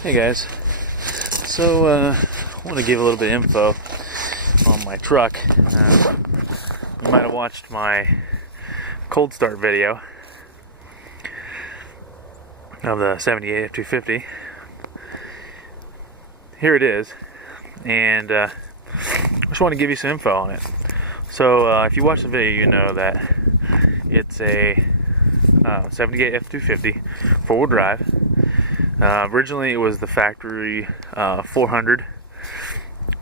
Hey guys, so I want to give a little bit of info on my truck. You might have watched my cold start video of the 78 f250. Here it is, and I just want to give you some info on it. So if you watch the video, you know that it's a 78 f250 four-wheel drive. Originally it was the factory 400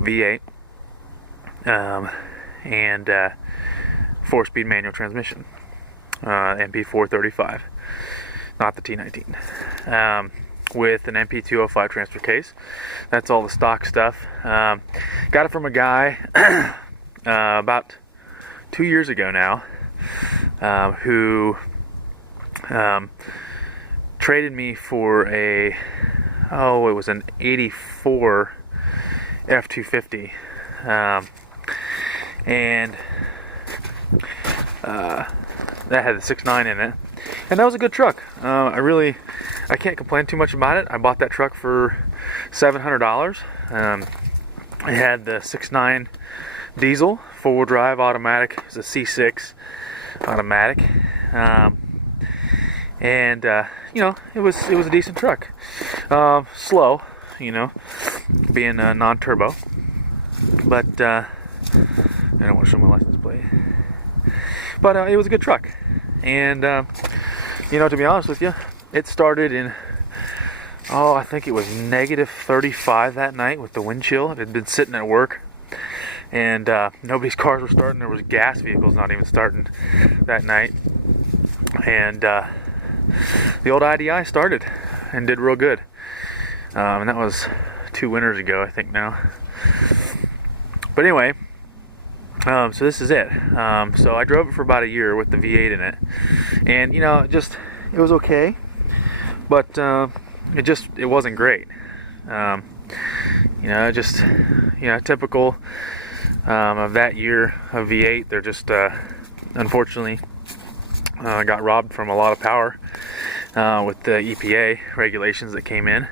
V8 and 4-speed manual transmission, MP435, not the T19, with an MP205 transfer case. That's all the stock stuff. Got it from a guy about 2 years ago now, who traded me for it was an 84 f250, and that had the 6.9 in it, and that was a good truck. I can't complain too much about it. I bought that truck for $700. It had the 6.9 diesel, four-wheel drive, automatic. It was a C6 automatic, and it was a decent truck. Slow, being non-turbo, but I don't want to show my license plate. But it was a good truck, and to be honest with you, it started in I think it was -35 that night with the wind chill. It had been sitting at work, and nobody's cars were starting. There was gas vehicles not even starting that night, and the old IDI started and did real good, and that was 2 winters ago, I think now. But anyway, so this is it. So I drove it for about a year with the V8 in it, and it was okay, but it wasn't great. Typical of that year of V8. They're just unfortunately got robbed from a lot of power with the EPA regulations that came in.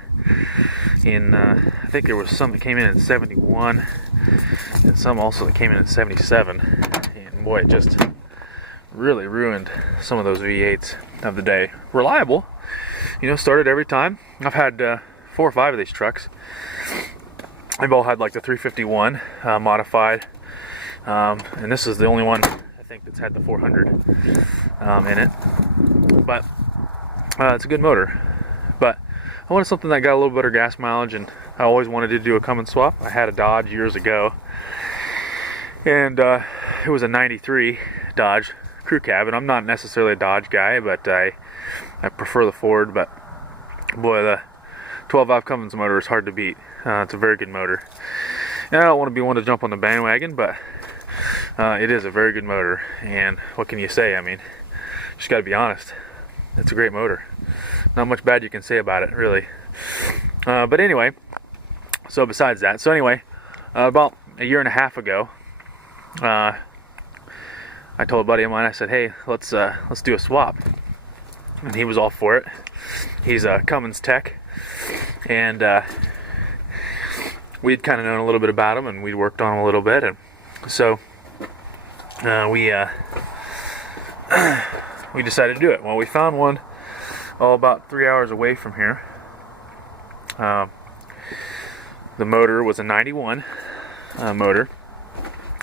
I think there was some that came in 71, and some also that came in at 77. And boy, it just really ruined some of those V8s of the day. Reliable, started every time. I've had 4 or 5 of these trucks. They've all had like the 351 modified, and this is the only one I think that's had the 400 in it. But it's a good motor. But I wanted something that got a little better gas mileage, and I always wanted to do a Cummins swap. I had a Dodge years ago, and it was a 93 Dodge crew cab, and I'm not necessarily a Dodge guy, but I prefer the Ford. But boy, the 12-valve Cummins motor is hard to beat. It's a very good motor, and I don't want to be one to jump on the bandwagon, but it is a very good motor. And what can you say? I mean, just got to be honest. It's a great motor. Not much bad you can say about it, really. But anyway, so besides that, about a year and a half ago, I told a buddy of mine, I said, hey, let's do a swap. And he was all for it. He's a Cummins tech, and we'd kind of known a little bit about him, and we'd worked on him a little bit, and so we decided to do it. Well, we found one about 3 hours away from here. The motor was a 91 motor,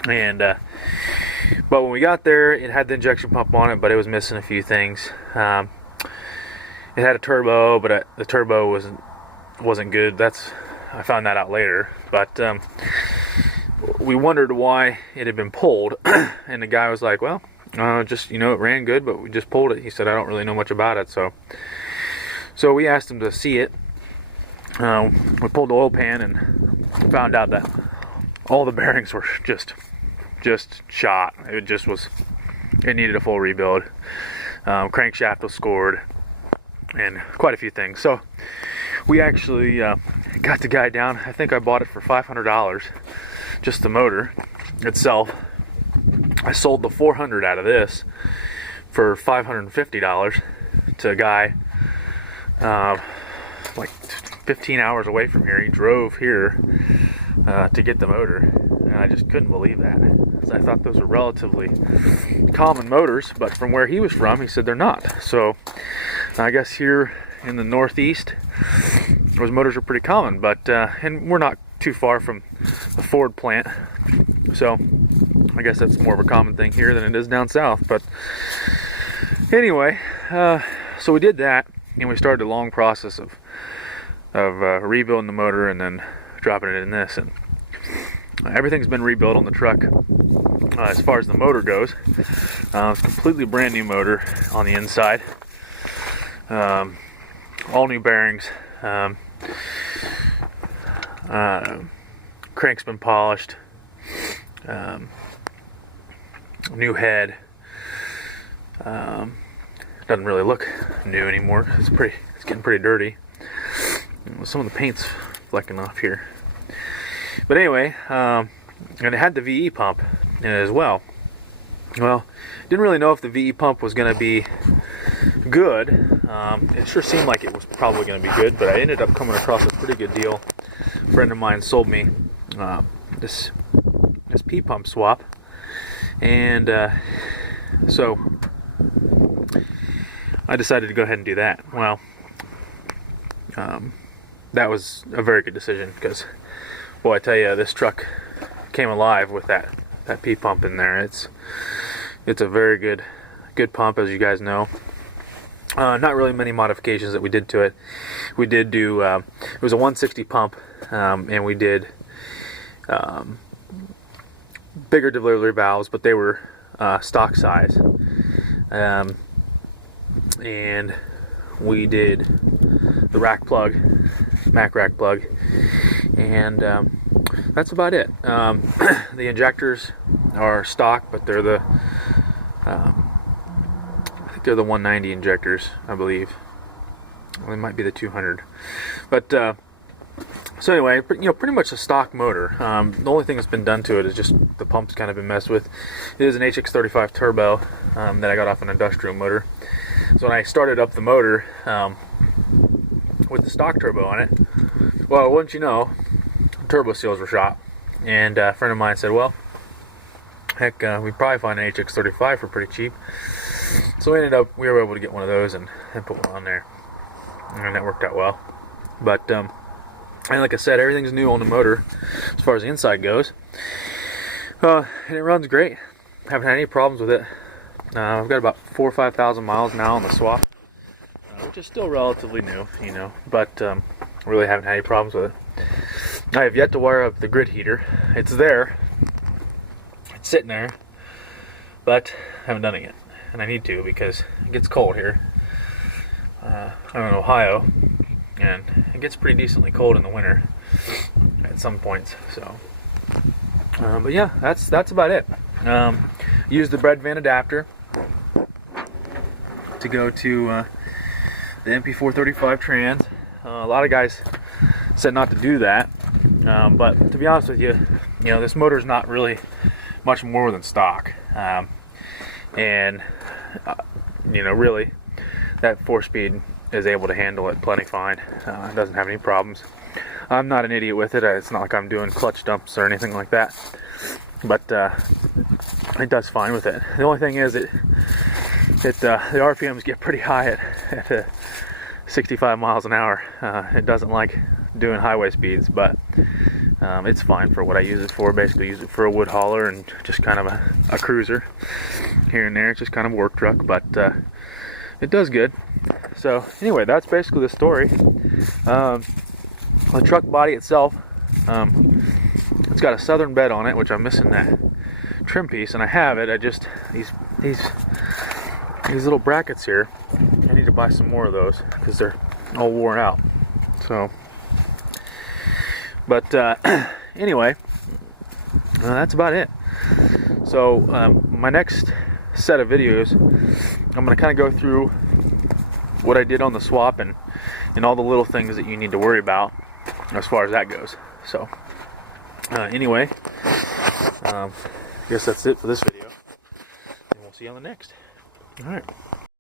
and but when we got there, it had the injection pump on it, but it was missing a few things. It had a turbo, but the turbo wasn't good. I found that out later, but we wondered why it had been pulled, and the guy was like, well, it ran good, but we just pulled it. He said, I don't really know much about it, so we asked him to see it. We pulled the oil pan and found out that all the bearings were just shot. It needed a full rebuild. Crankshaft was scored, and quite a few things. So we actually got the guy down. I think I bought it for $500, just the motor itself. I sold the 400 out of this for $550 to a guy like 15 hours away from here. He drove here to get the motor, and I just couldn't believe that, because I thought those were relatively common motors, but from where he was from, he said they're not. So I guess here in the Northeast, those motors are pretty common, but and we're not too far from the Ford plant, so I guess that's more of a common thing here than it is down south. But anyway, so we did that, and we started a long process of rebuilding the motor and then dropping it in this, and everything's been rebuilt on the truck as far as the motor goes. It's a completely brand new motor on the inside, all new bearings, crank's been polished, new head. Doesn't really look new anymore. It's getting pretty dirty. Some of the paint's flecking off here. But anyway, and it had the VE pump in it as well. Well, didn't really know if the VE pump was going to be good. It sure seemed like it was probably going to be good, but I ended up coming across a pretty good deal. A friend of mine sold me this P pump swap, and so I decided to go ahead and do that. Well, that was a very good decision, because, boy, I tell you, this truck came alive with that P pump in there. It's a very good pump, as you guys know. Not really many modifications that we did to it. We did do it was a 160 pump, and we did bigger delivery valves, but they were stock size, and we did the rack plug, Mac rack plug, and that's about it. The injectors are stock, but they're the I think they're the 190 injectors, I believe. Well, they might be the 200, but so anyway, pretty much a stock motor. The only thing that's been done to it is just the pump's kind of been messed with. It is an HX35 turbo that I got off an industrial motor. So when I started up the motor with the stock turbo on it, well, wouldn't you know, turbo seals were shot. And a friend of mine said, well, heck, we'd probably find an HX35 for pretty cheap. So we were able to get one of those and put one on there. And that worked out well. But, and like I said, everything's new on the motor as far as the inside goes. And it runs great. Haven't had any problems with it. I've got about 4,000 or 5,000 miles now on the swap, which is still relatively new, but really haven't had any problems with it. I have yet to wire up the grid heater. It's there. It's sitting there, but I haven't done it yet. And I need to, because it gets cold here. I'm in Ohio, and it gets pretty decently cold in the winter at some points. So, but yeah, that's about it. Use the bread van adapter to go to the MP435 trans. A lot of guys said not to do that, but to be honest with you, this motor is not really much more than stock, and really, that 4-speed is able to handle it plenty fine. It doesn't have any problems. I'm not an idiot with it. It's not like I'm doing clutch dumps or anything like that, but it does fine with it. The only thing is the RPMs get pretty high at 65 miles an hour. It doesn't like doing highway speeds, but it's fine for what I use it for. Basically use it for a wood hauler and just kind of a cruiser here and there. It's just kind of a work truck, but it does good. So anyway, that's basically the story. The truck body itself, it's got a southern bed on it, which I'm missing that trim piece, and I have it. I just these little brackets here, I need to buy some more of those because they're all worn out. So, but anyway, that's about it. So my next set of videos, I'm going to kind of go through what I did on the swap and all the little things that you need to worry about as far as that goes. So anyway, I guess that's it for this video, and we'll see you on the next. All right.